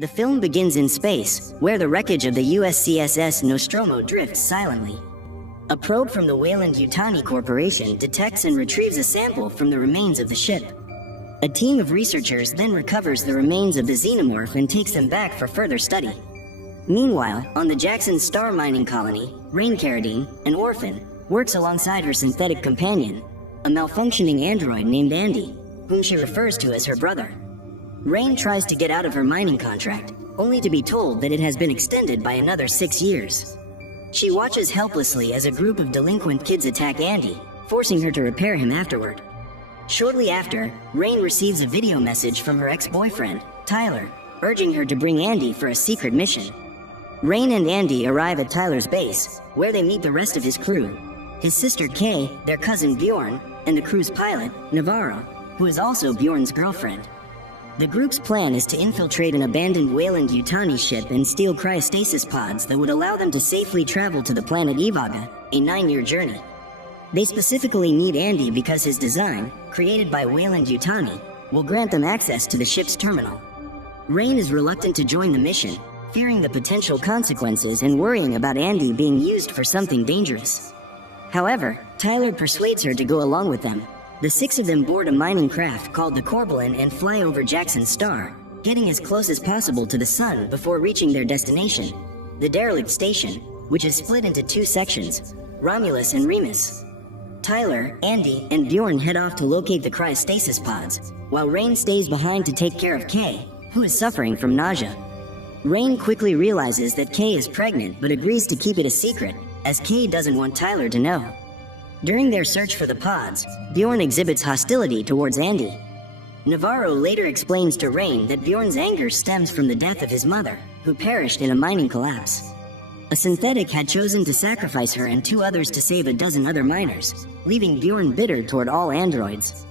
The film begins in space, where the wreckage of the USCSS Nostromo drifts silently. A probe from the Weyland-Yutani Corporation detects and retrieves a sample from the remains of the ship. A team of researchers then recovers the remains of the xenomorph and takes them back for further study. Meanwhile, on the Jackson Star mining colony, Rain Carradine, an orphan, works alongside her synthetic companion, a malfunctioning android named Andy, whom she refers to as her brother. Rain tries to get out of her mining contract, only to be told that it has been extended by another 6 years. She watches helplessly as a group of delinquent kids attack Andy, forcing her to repair him afterward. Shortly after, Rain receives a video message from her ex-boyfriend, Tyler, urging her to bring Andy for a secret mission. Rain and Andy arrive at Tyler's base, where they meet the rest of his crew, his sister Kay, their cousin Bjorn, and the crew's pilot, Navarro, who is also Bjorn's girlfriend. The group's plan is to infiltrate an abandoned Weyland-Yutani ship and steal cryostasis pods that would allow them to safely travel to the planet Ivaga, a 9-year journey. They specifically need Andy because his design, created by Weyland-Yutani, will grant them access to the ship's terminal. Rain is reluctant to join the mission, fearing the potential consequences and worrying about Andy being used for something dangerous. However, Tyler persuades her to go along with them. The 6 of them board a mining craft called the Corbelan and fly over Jackson Star, getting as close as possible to the sun before reaching their destination, the derelict station, which is split into 2 sections, Romulus and Remus. Tyler, Andy, and Bjorn head off to locate the cryostasis pods, while Rain stays behind to take care of Kay, who is suffering from nausea. Rain quickly realizes that Kay is pregnant but agrees to keep it a secret, as Kay doesn't want Tyler to know. During their search for the pods, Bjorn exhibits hostility towards Andy. Navarro later explains to Rain that Bjorn's anger stems from the death of his mother, who perished in a mining collapse. A synthetic had chosen to sacrifice her and 2 others to save a dozen other miners, leaving Bjorn bitter toward all androids.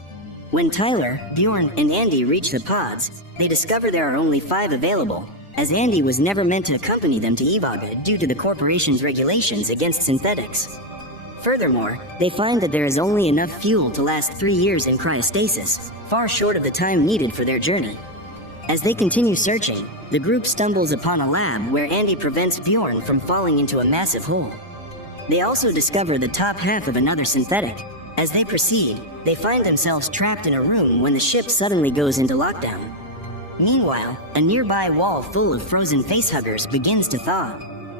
When Tyler, Bjorn, and Andy reach the pods, they discover there are only 5 available, as Andy was never meant to accompany them to Ivaga due to the corporation's regulations against synthetics. Furthermore, they find that there is only enough fuel to last 3 years in cryostasis, far short of the time needed for their journey. As they continue searching, the group stumbles upon a lab where Andy prevents Bjorn from falling into a massive hole. They also discover the top half of another synthetic. As they proceed, they find themselves trapped in a room when the ship suddenly goes into lockdown. Meanwhile, a nearby wall full of frozen facehuggers begins to thaw.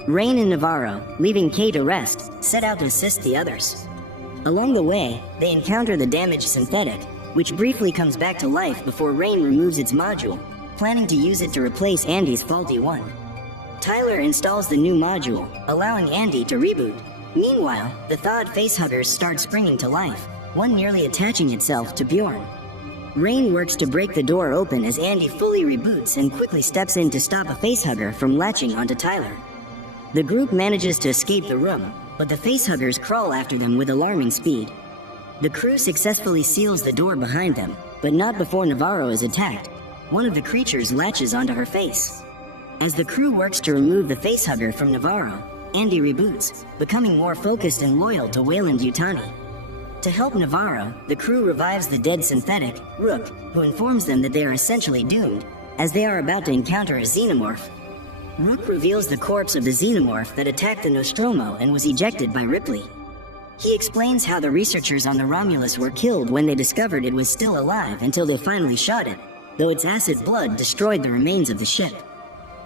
Rain and Navarro, leaving Kay to rest, set out to assist the others. Along the way, they encounter the damaged synthetic, which briefly comes back to life before Rain removes its module, planning to use it to replace Andy's faulty one. Tyler installs the new module, allowing Andy to reboot. Meanwhile, the thawed facehuggers start springing to life, one nearly attaching itself to Bjorn. Rain works to break the door open as Andy fully reboots and quickly steps in to stop a facehugger from latching onto Tyler. The group manages to escape the room, but the facehuggers crawl after them with alarming speed. The crew successfully seals the door behind them, but not before Navarro is attacked. One of the creatures latches onto her face. As the crew works to remove the facehugger from Navarro, Andy reboots, becoming more focused and loyal to Weyland-Yutani. To help Navarro, the crew revives the dead synthetic, Rook, who informs them that they are essentially doomed, as they are about to encounter a xenomorph. Rook reveals the corpse of the xenomorph that attacked the Nostromo and was ejected by Ripley. He explains how the researchers on the Romulus were killed when they discovered it was still alive until they finally shot it, though its acid blood destroyed the remains of the ship.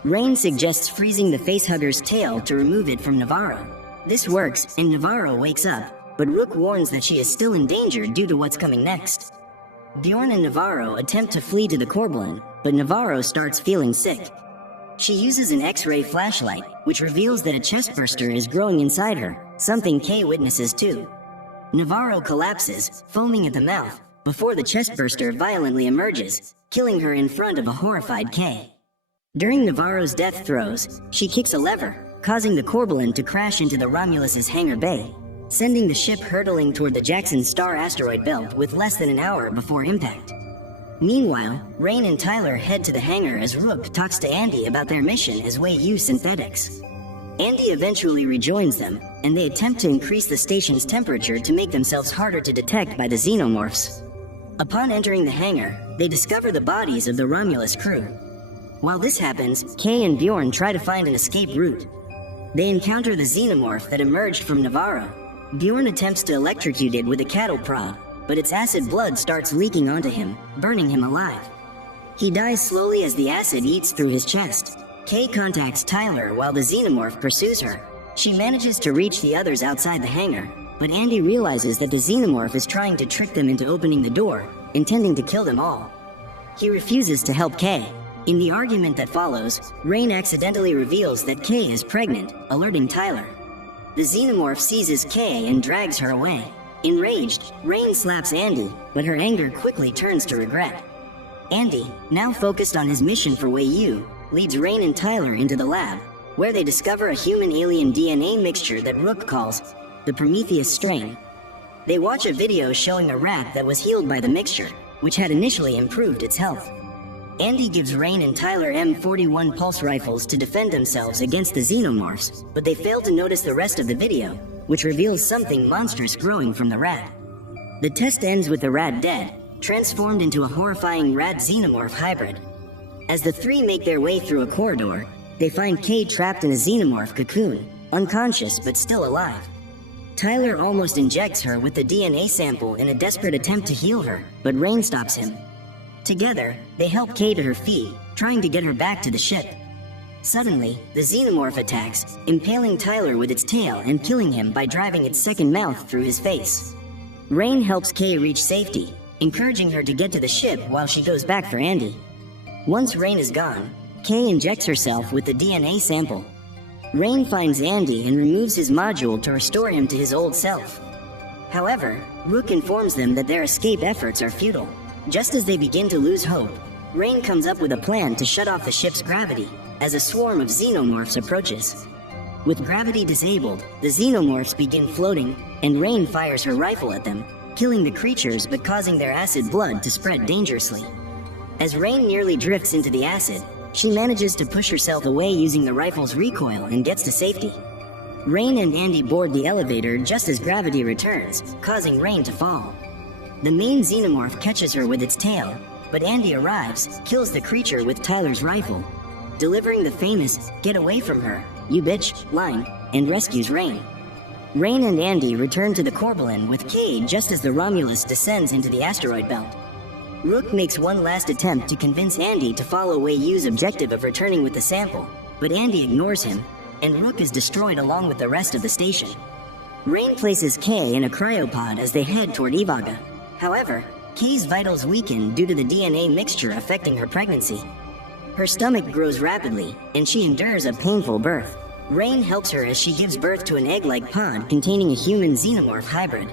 Rain suggests freezing the facehugger's tail to remove it from Navarro. This works, and Navarro wakes up, but Rook warns that she is still in danger due to what's coming next. Bjorn and Navarro attempt to flee to the Corbelan, but Navarro starts feeling sick. She uses an X-ray flashlight, which reveals that a chestburster is growing inside her, something Kay witnesses too. Navarro collapses, foaming at the mouth, before the chestburster violently emerges, killing her in front of a horrified Kay. During Navarro's death throes, she kicks a lever, causing the Corbelan to crash into the Romulus's hangar bay, sending the ship hurtling toward the Jackson Star asteroid belt with less than an hour before impact. Meanwhile, Rain and Tyler head to the hangar as Rook talks to Andy about their mission as Wei-Yu synthetics. Andy eventually rejoins them, and they attempt to increase the station's temperature to make themselves harder to detect by the xenomorphs. Upon entering the hangar, they discover the bodies of the Romulus crew. While this happens, Kay and Bjorn try to find an escape route. They encounter the xenomorph that emerged from Navarro. Bjorn attempts to electrocute it with a cattle prod, but its acid blood starts leaking onto him, burning him alive. He dies slowly as the acid eats through his chest. Kay contacts Tyler while the xenomorph pursues her. She manages to reach the others outside the hangar, but Andy realizes that the xenomorph is trying to trick them into opening the door, intending to kill them all. He refuses to help Kay. In the argument that follows, Rain accidentally reveals that Kay is pregnant, alerting Tyler. The xenomorph seizes Kay and drags her away. Enraged, Rain slaps Andy, but her anger quickly turns to regret. Andy, now focused on his mission for Wei Yu, leads Rain and Tyler into the lab, where they discover a human-alien DNA mixture that Rook calls the Prometheus strain. They watch a video showing a rat that was healed by the mixture, which had initially improved its health. Andy gives Rain and Tyler M41 pulse rifles to defend themselves against the xenomorphs, but they fail to notice the rest of the video, which reveals something monstrous growing from the rat. The test ends with the rat dead, transformed into a horrifying rat-xenomorph hybrid. As the three make their way through a corridor, they find Kay trapped in a xenomorph cocoon, unconscious but still alive. Tyler almost injects her with the DNA sample in a desperate attempt to heal her, but Rain stops him. Together, they help Kay to her feet, trying to get her back to the ship. Suddenly, the xenomorph attacks, impaling Tyler with its tail and killing him by driving its second mouth through his face. Rain helps Kay reach safety, encouraging her to get to the ship while she goes back for Andy. Once Rain is gone, Kay injects herself with the DNA sample. Rain finds Andy and removes his module to restore him to his old self. However, Rook informs them that their escape efforts are futile. Just as they begin to lose hope, Rain comes up with a plan to shut off the ship's gravity as a swarm of xenomorphs approaches. With gravity disabled, the xenomorphs begin floating, and Rain fires her rifle at them, killing the creatures but causing their acid blood to spread dangerously. As Rain nearly drifts into the acid, she manages to push herself away using the rifle's recoil and gets to safety. Rain and Andy board the elevator just as gravity returns, causing Rain to fall. The main xenomorph catches her with its tail, but Andy arrives, kills the creature with Tyler's rifle, delivering the famous "Get away from her, you bitch" line, and rescues Rain. Rain and Andy return to the Corbelan with Kay just as the Romulus descends into the asteroid belt. Rook makes one last attempt to convince Andy to follow Wei Yu's objective of returning with the sample, but Andy ignores him, and Rook is destroyed along with the rest of the station. Rain places Kay in a cryopod as they head toward Ivaga. However, Kay's vitals weaken due to the DNA mixture affecting her pregnancy. Her stomach grows rapidly, and she endures a painful birth. Rain helps her as she gives birth to an egg-like pod containing a human-xenomorph hybrid.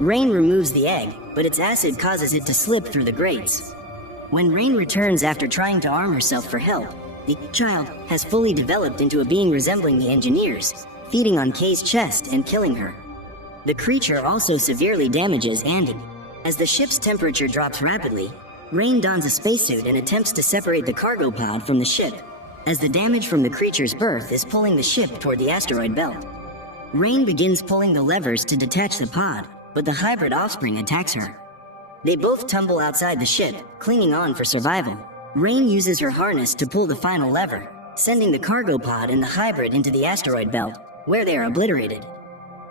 Rain removes the egg, but its acid causes it to slip through the grates. When Rain returns after trying to arm herself for help, the child has fully developed into a being resembling the engineers, feeding on Kay's chest and killing her. The creature also severely damages Andy. As the ship's temperature drops rapidly, Rain dons a spacesuit and attempts to separate the cargo pod from the ship, as the damage from the creature's birth is pulling the ship toward the asteroid belt. Rain begins pulling the levers to detach the pod, but the hybrid offspring attacks her. They both tumble outside the ship, clinging on for survival. Rain uses her harness to pull the final lever, sending the cargo pod and the hybrid into the asteroid belt, where they are obliterated.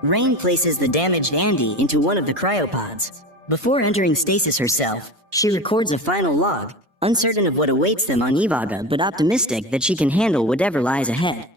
Rain places the damaged Andy into one of the cryopods. Before entering stasis herself, she records a final log, uncertain of what awaits them on Ivaga but optimistic that she can handle whatever lies ahead.